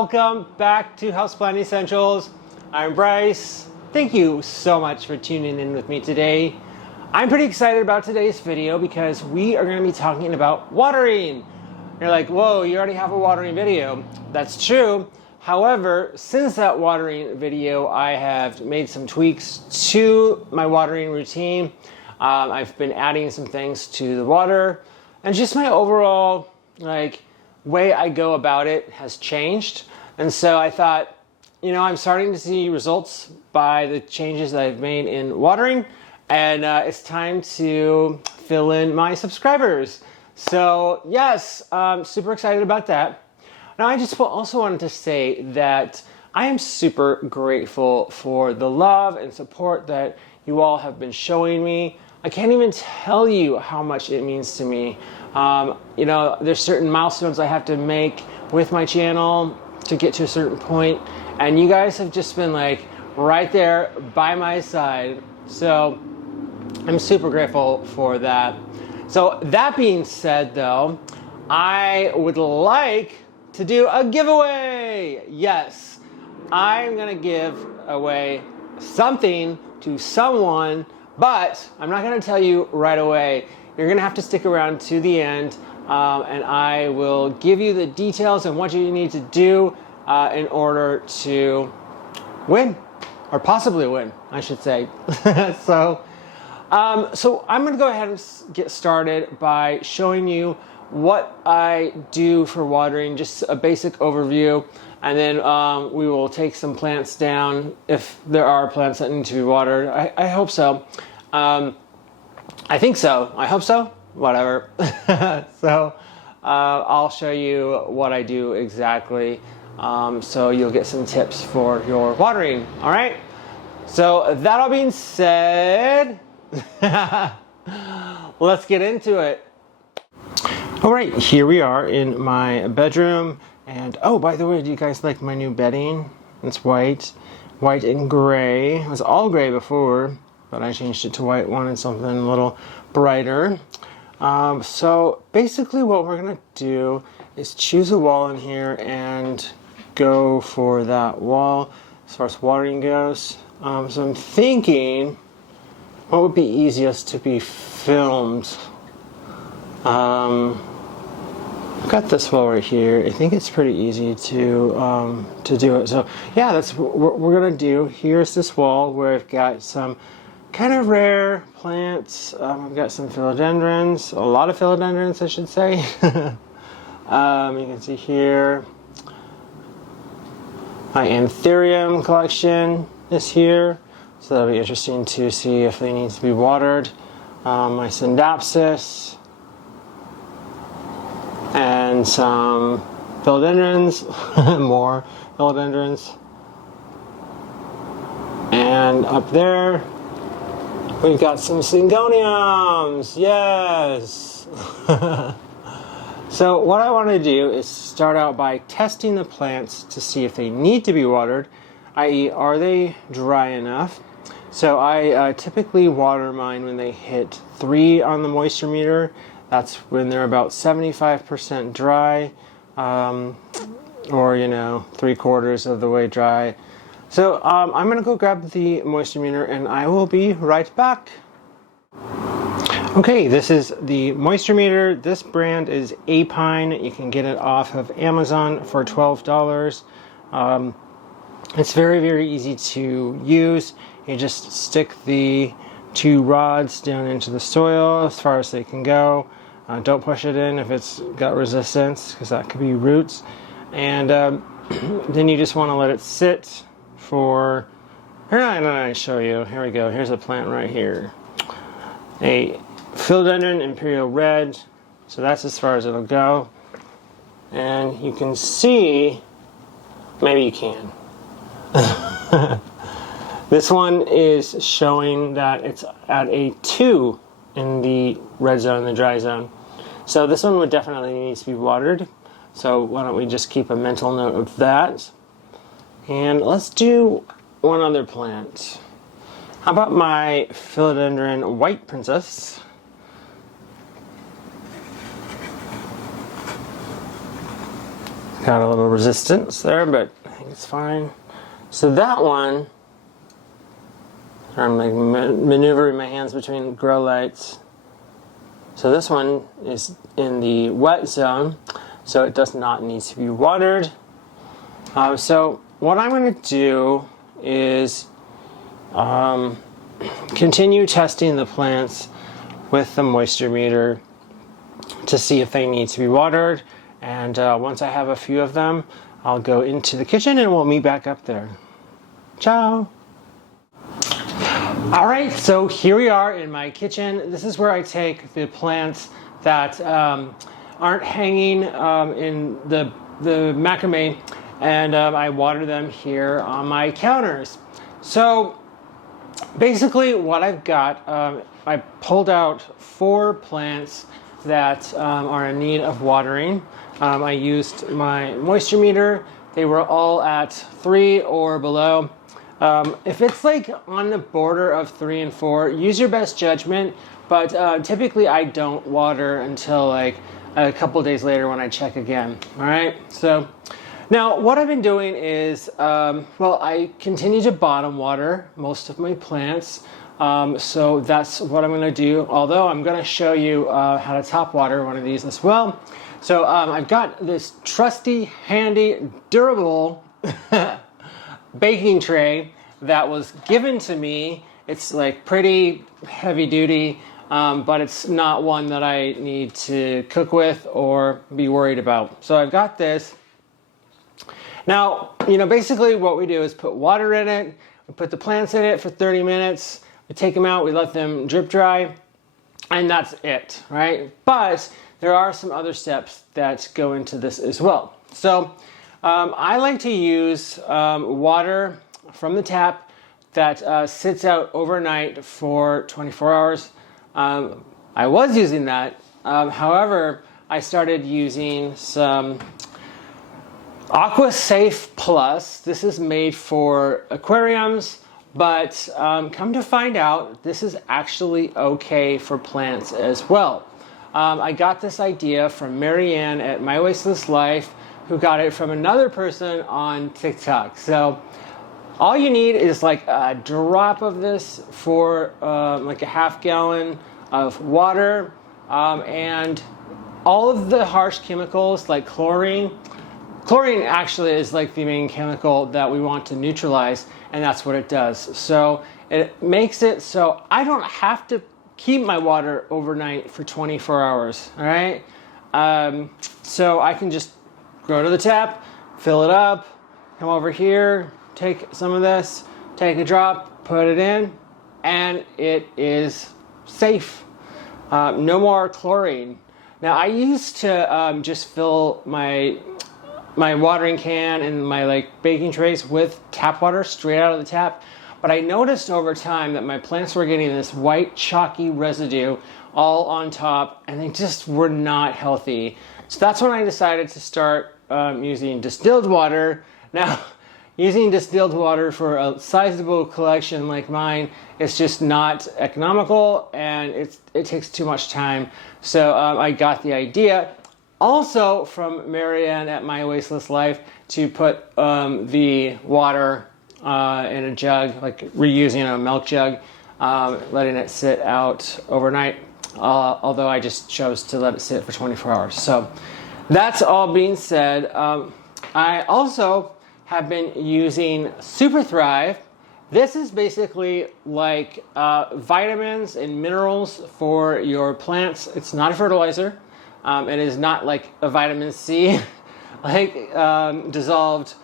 Welcome back to Houseplant Essentials. I'm Bryce. Thank you so much for tuning in with me today. I'm pretty excited about today's video because we are going to be talking about watering. You're like, whoa, you already have a watering video. That's true. However, since that watering video, I have made some tweaks to my watering routine. I've been adding some things to the water, and just my overall way I go about it has changed. And so I thought, I'm starting to see results by the changes that I've made in watering, and it's time to fill in my subscribers. So yes, I'm super excited about that. Now I just also wanted to say that I am super grateful for the love and support that you all have been showing me. I can't even tell you how much it means to me. There's certain milestones I have to make with my channel to get to a certain point, and you guys have just been right there by my side. So I'm super grateful for that. So that being said, though, I would like to do a giveaway. Yes, I'm gonna give away something to someone, but I'm not gonna tell you right away. You're gonna have to stick around to the end, and I will give you the details and what you need to do in order to win, or possibly win, I should say. So I'm gonna go ahead and get started by showing you what I do for watering, just a basic overview, and then we will take some plants down if there are plants that need to be watered. I hope so. I think so. I hope so. Whatever. So I'll show you what I do exactly, so you'll get some tips for your watering. All right. So that all being said, let's get into it. All right, here we are in my bedroom, and oh, by the way, do you guys like my new bedding? It's white and gray. It was all gray before, but I changed it to white. Wanted something a little brighter. So basically what we're gonna do is choose a wall in here and go for that wall as far as watering goes. So I'm thinking, what would be easiest to be filmed? I've got this wall right here. I think it's pretty easy to do it. So yeah, that's what we're gonna do. Here's this wall where I've got some kind of rare plants. I've got some philodendrons, a lot of philodendrons, I should say. You can see here my anthurium collection is here, so that'll be interesting to see if they need to be watered. My syndapsis and some philodendrons, more philodendrons, and up there we've got some syngoniums. Yes. So what I want to do is start out by testing the plants to see if they need to be watered, i.e. are they dry enough. So I typically water mine when they hit 3 on the moisture meter. That's when they're about 75% dry, or 3/4 of the way dry. So I'm gonna go grab the moisture meter and I will be right back. Okay, this is the moisture meter. This brand is Apine. You can get it off of Amazon for $12. It's very, very easy to use. You just stick the 2 rods down into the soil as far as they can go. Don't push it in if it's got resistance, because that could be roots. And then you just want to let it sit for, here, I show you. Here we go. Here's a plant right here. A philodendron imperial red. So that's as far as it'll go. And you can see, maybe you can. This one is showing that it's at a 2 in the red zone, the dry zone. So this one would definitely need to be watered. So why don't we just keep a mental note of that. And let's do one other plant. How about my philodendron white princess? Got a little resistance there, but I think it's fine. So that one, I'm like maneuvering my hands between grow lights. So this one is in the wet zone, so it does not need to be watered. So what I'm going to do is continue testing the plants with the moisture meter to see if they need to be watered. And once I have a few of them, I'll go into the kitchen and we'll meet back up there. Ciao! All right, so here we are in my kitchen. This is where I take the plants that aren't hanging in the macrame, and I water them here on my counters. So basically what I've got, I pulled out 4 plants that are in need of watering. I used my moisture meter. They were all at 3 or below. If it's like on the border of 3 and 4, use your best judgment, but typically I don't water until like a couple days later when I check again. All right, so now what I've been doing is, well, I continue to bottom water most of my plants. So that's what I'm going to do, although I'm going to show you how to top water one of these as well. So I've got this trusty, handy, durable baking tray that was given to me. It's like pretty heavy duty, but it's not one that I need to cook with or be worried about. So I've got this. Now, basically what we do is put water in it, we put the plants in it for 30 minutes, we take them out, we let them drip dry, and that's it, right? But there are some other steps that go into this as well. So I like to use water from the tap that sits out overnight for 24 hours. I was using that. However, I started using some AquaSafe Plus. This is made for aquariums, but come to find out, this is actually okay for plants as well. I got this idea from Marianne at My Wasteless Life, who got it from another person on TikTok. So all you need is like a drop of this for like a half gallon of water, and all of the harsh chemicals like chlorine. Chlorine actually is like the main chemical that we want to neutralize, and that's what it does. So it makes it so I don't have to keep my water overnight for 24 hours, all right? So I can just go to the tap, fill it up, come over here, take some of this, take a drop, put it in, and it is safe. No more chlorine. Now I used to just fill my watering can and my like baking trays with tap water straight out of the tap, but I noticed over time that my plants were getting this white chalky residue all on top, and they just were not healthy. So that's when I decided to start using distilled water. Now, using distilled water for a sizable collection like mine is just not economical, and it takes too much time. So I got the idea also from Marianne at My Wasteless Life to put the water in a jug, like reusing a milk jug, letting it sit out overnight, although I just chose to let it sit for 24 hours. So that's all being said. I also have been using Super Thrive. This is basically like vitamins and minerals for your plants. It's not a fertilizer. It is not like a vitamin C, like dissolved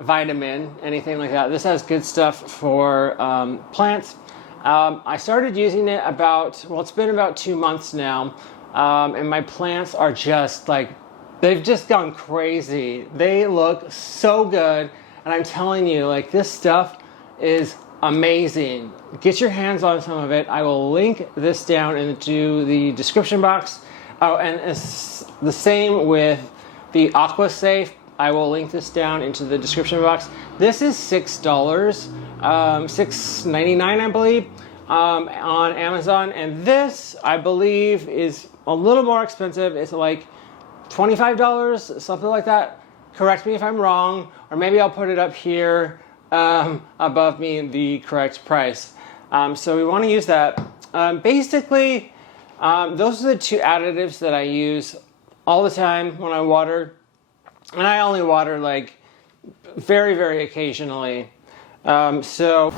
vitamin, anything like that. This has good stuff for plants. I started using it it's been about 2 months now, and my plants are just like, they've just gone crazy. They look so good, and I'm telling you, like, this stuff is amazing. Get your hands on some of it. I will link this down into the description box. Oh, and it's the same with the AquaSafe. I will link this down into the description box. This is $6, $6.99, I believe, on Amazon. And this, I believe, is a little more expensive. It's like $25, something like that. correct me if I'm wrong, or maybe I'll put it up here above me, the correct price. So we want to use that. Basically, those are the two additives that I use all the time when I water. And I only water like very, very occasionally. So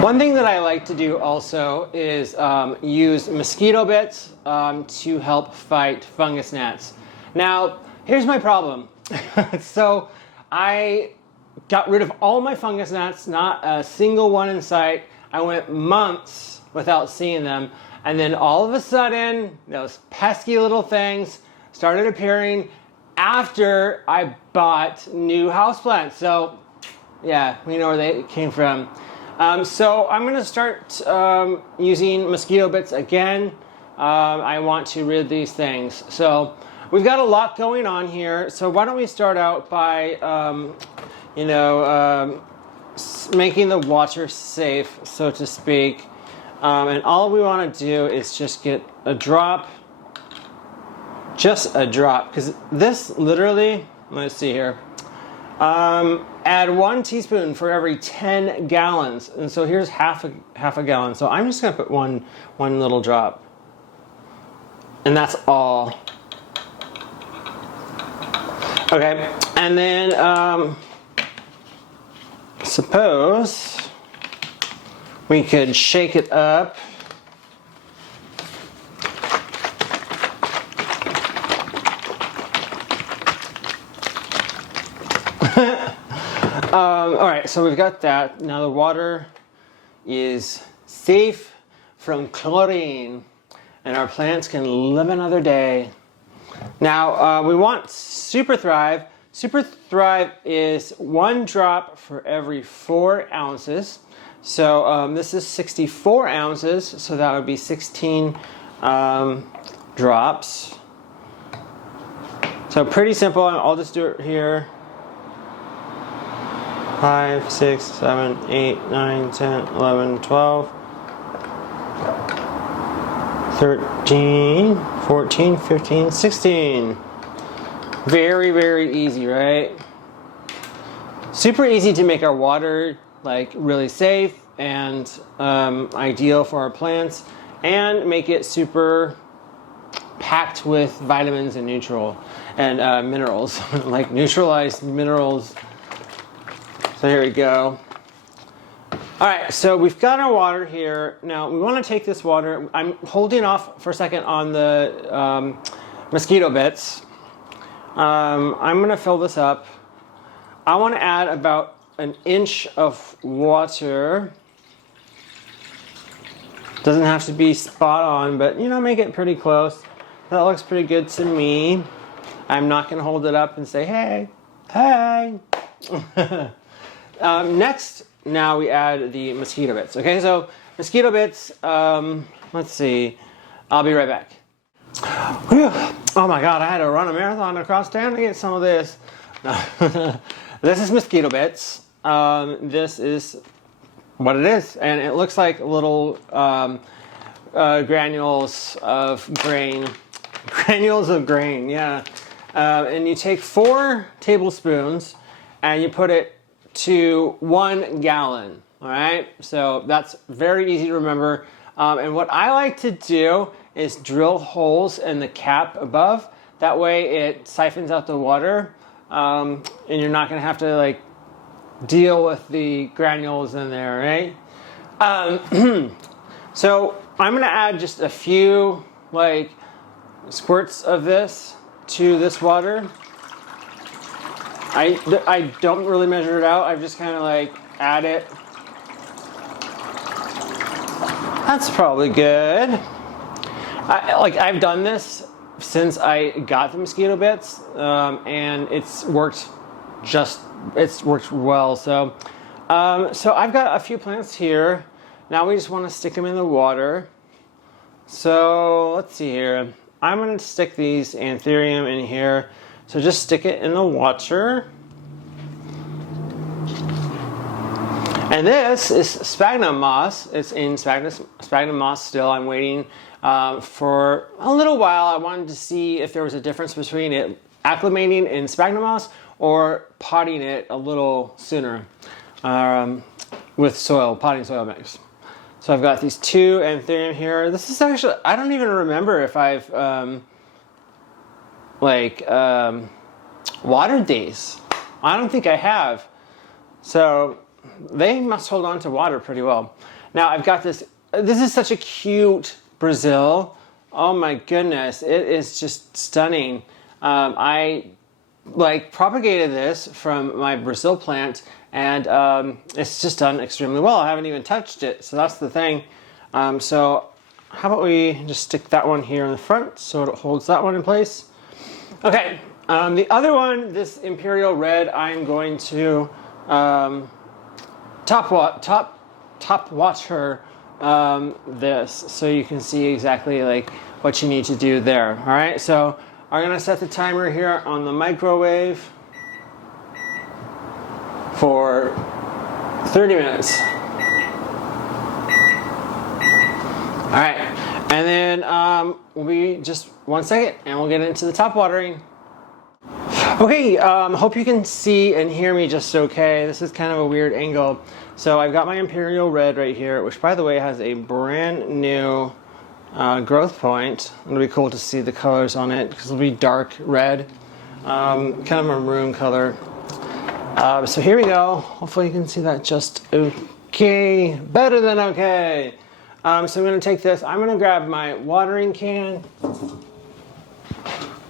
one thing that I like to do also is use mosquito bits to help fight fungus gnats. Now, here's my problem. So I got rid of all my fungus gnats, not a single one in sight. I went months without seeing them. And then all of a sudden, those pesky little things started appearing after I bought new houseplants. So yeah, we know where they came from. So I'm going to start using mosquito bits again. I want to rid these things. So we've got a lot going on here. So why don't we start out by, making the water safe, so to speak. And all we want to do is just get a drop. Just a drop. Because this literally, let's see here. Add 1 teaspoon for every 10 gallons. And so here's half a gallon. So I'm just going to put one little drop. And that's all. Okay. And then suppose we could shake it up. All right, so we've got that. Now the water is safe from chlorine, and our plants can live another day. Now we want Super Thrive. Super Thrive is 1 drop for every 4 ounces. So this is 64 ounces, so that would be 16 drops. So pretty simple. I'll just do it here. 5, 6, 7, 8, 9, 10, 11, 12, 13, 14, 15, 16. Very, very easy, right? Super easy to make our water like really safe and ideal for our plants, and make it super packed with vitamins and minerals, like neutralized minerals. So here we go. All right, so we've got our water here. Now we want to take this water. I'm holding off for a second on the mosquito bits. I'm going to fill this up. I want to add about 1 inch of water. Doesn't have to be spot on, but make it pretty close. That looks pretty good to me. I'm not going to hold it up and say, hey. Next, now we add the mosquito bits. Okay, so mosquito bits, let's see. I'll be right back. Whew. Oh my God, I had to run a marathon across town to get some of this. This is mosquito bits. This is what it is. And it looks like little granules of grain. Granules of grain, yeah. And you take 4 tablespoons and you put it to 1 gallon. All right, so that's very easy to remember. And what I like to do is drill holes in the cap above. That way it siphons out the water, and you're not going to have to like deal with the granules in there, right? So I'm going to add just a few like squirts of this to this water. I don't really measure it out. I just kind of like add it. That's probably good. I've done this since I got the mosquito bits, and it's worked well. So I've got a few plants here. Now we just want to stick them in the water. So let's see here. I'm going to stick these anthurium in here. So just stick it in the water. And this is sphagnum moss. It's in sphagnum moss still. I'm waiting for a little while. I wanted to see if there was a difference between it acclimating in sphagnum moss or potting it a little sooner with potting soil mix. So I've got these 2 anthurium here. This is actually, I don't even remember if I've watered these. I don't think I have. So they must hold on to water pretty well. Now I've got this is such a cute Brazil. Oh my goodness, it is just stunning. I propagated this from my Brazil plant, and it's just done extremely well. I haven't even touched it, so that's the thing. So how about we just stick that one here in the front so it holds that one in place. Okay, the other one, this Imperial Red, I'm going to top water this, so you can see exactly like what you need to do there. All right, so I'm gonna set the timer here on the microwave for 30 minutes. All right, and then we'll be just 1 second and we'll get into the top watering. Okay, hope you can see and hear me just okay. This is kind of a weird angle. So I've got my Imperial Red right here, which by the way has a brand new growth point. It'll be cool to see the colors on it because it'll be dark red, kind of a maroon color. So here we go. Hopefully you can see that just okay, better than okay. So I'm going to take this. I'm going to grab my watering can.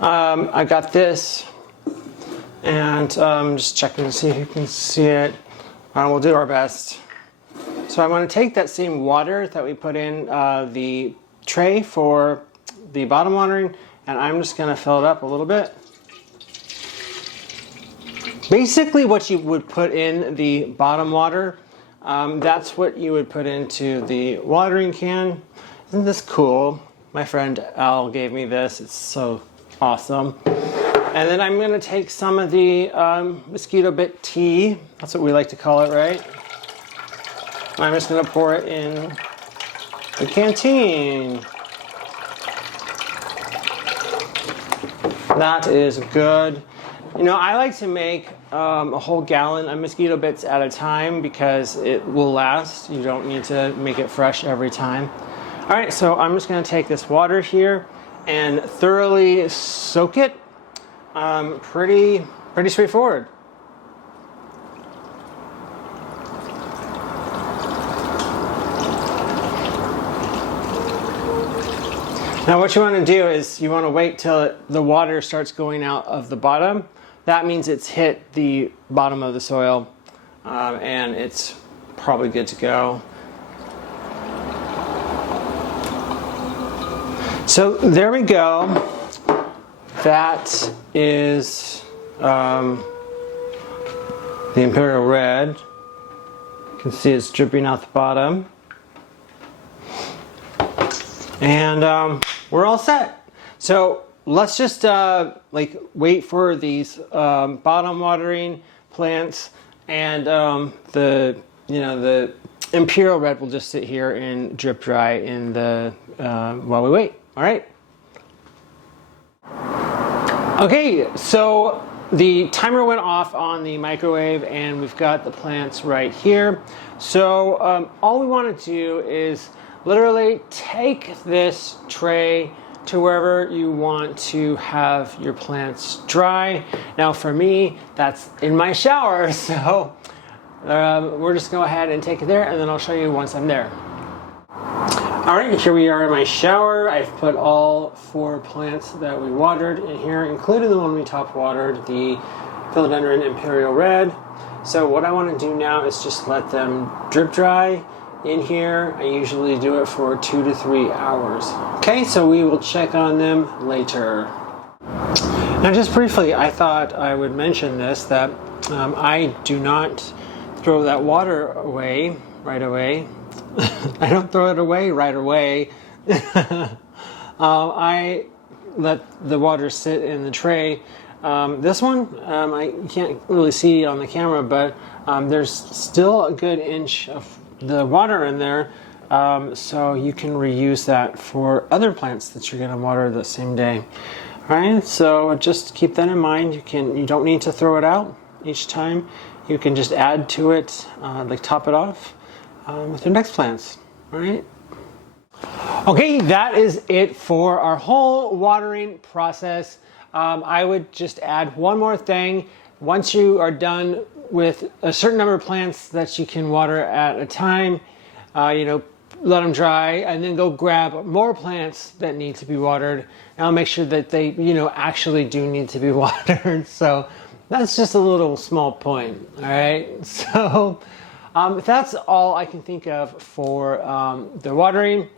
I got this, and just checking to see if you can see it. We'll do our best. So I'm going to take that same water that we put in the tray for the bottom watering, and I'm just going to fill it up a little bit. Basically what you would put in the bottom water, that's what you would put into the watering can. Isn't this cool? My friend Al gave me this. It's so awesome. And then I'm going to take some of the mosquito bit tea. That's what we like to call it, right? I'm just going to pour it in the canteen. That is good. You know, I like to make a whole gallon of mosquito bits at a time because it will last. You don't need to make it fresh every time. All right, so I'm just going to take this water here and thoroughly soak it. Pretty straightforward. Now what you want to do is you want to wait till the water starts going out of the bottom. That means it's hit the bottom of the soil, and it's probably good to go. So there we go. That is the Imperial Red. You can see it's dripping out the bottom. And we're all set. So let's just wait for these bottom watering plants, and the Imperial Red will just sit here and drip dry in the while we wait. All right. Okay, so the timer went off on the microwave and we've got the plants right here. So all we want to do is literally take this tray to wherever you want to have your plants dry. Now for me, that's in my shower, so we're just going to go ahead and take it there, and then I'll show you once I'm there. All right, here we are in my shower. I've put all 4 plants that we watered in here, including the one we top watered, the Philodendron Imperial Red. So what I want to do now is just let them drip dry in here. I usually do it for 2 to 3 hours. Okay, so we will check on them later. Now just briefly, I thought I would mention this, that I do not throw that water away right away. I don't throw it away right away. I let the water sit in the tray. This one, I can't really see on the camera, but there's still a good inch of the water in there, so you can reuse that for other plants that you're going to water the same day. All right, so just keep that in mind. You don't need to throw it out each time. You can just add to it, like top it off with your next plants. All right. Okay, that is it for our whole watering process. I would just add one more thing. Once you are done with a certain number of plants that you can water at a time, let them dry, and then go grab more plants that need to be watered. And I'll make sure that they, actually do need to be watered. So that's just a little small point. All right. So that's all I can think of for the watering.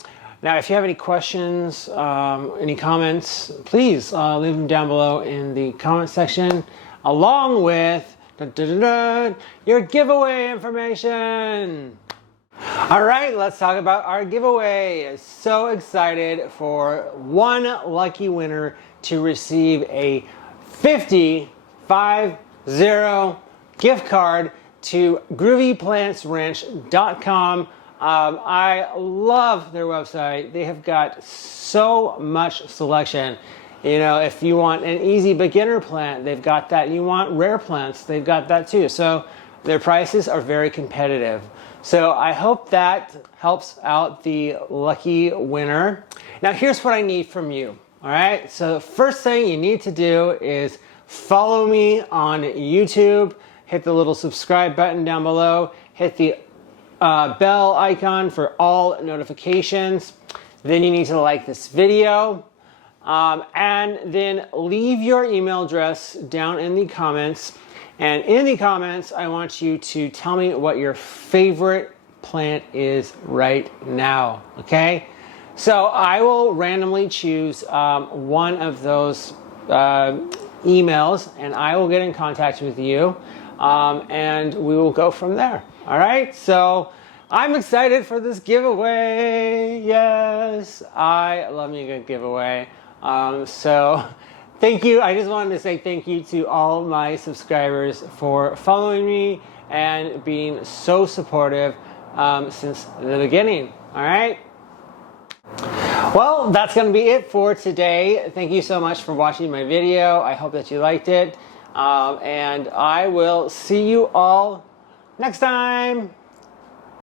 Now, if you have any questions, any comments, please leave them down below in the comment section, along with your giveaway information. All right, let's talk about our giveaway. So excited for one lucky winner to receive a 50 gift card to groovyplantsranch.com. I love their website. They have got so much selection. If you want an easy beginner plant, they've got that. You want rare plants, they've got that too. So their prices are very competitive. So I hope that helps out the lucky winner. Now here's what I need from you. All right, so the first thing you need to do is follow me on YouTube. Hit the little subscribe button down below. Hit the bell icon for all notifications. Then you need to like this video. And then leave your email address down in the comments. And in the comments, I want you to tell me what your favorite plant is right now, okay? So I will randomly choose one of those emails, and I will get in contact with you, and we will go from there, all right? So I'm excited for this giveaway. Yes, I love me a good giveaway. So thank you. I just wanted to say thank you to all my subscribers for following me and being so supportive since the beginning. All right. Well, that's going to be it for today. Thank you so much for watching my video. I hope that you liked it. And I will see you all next time.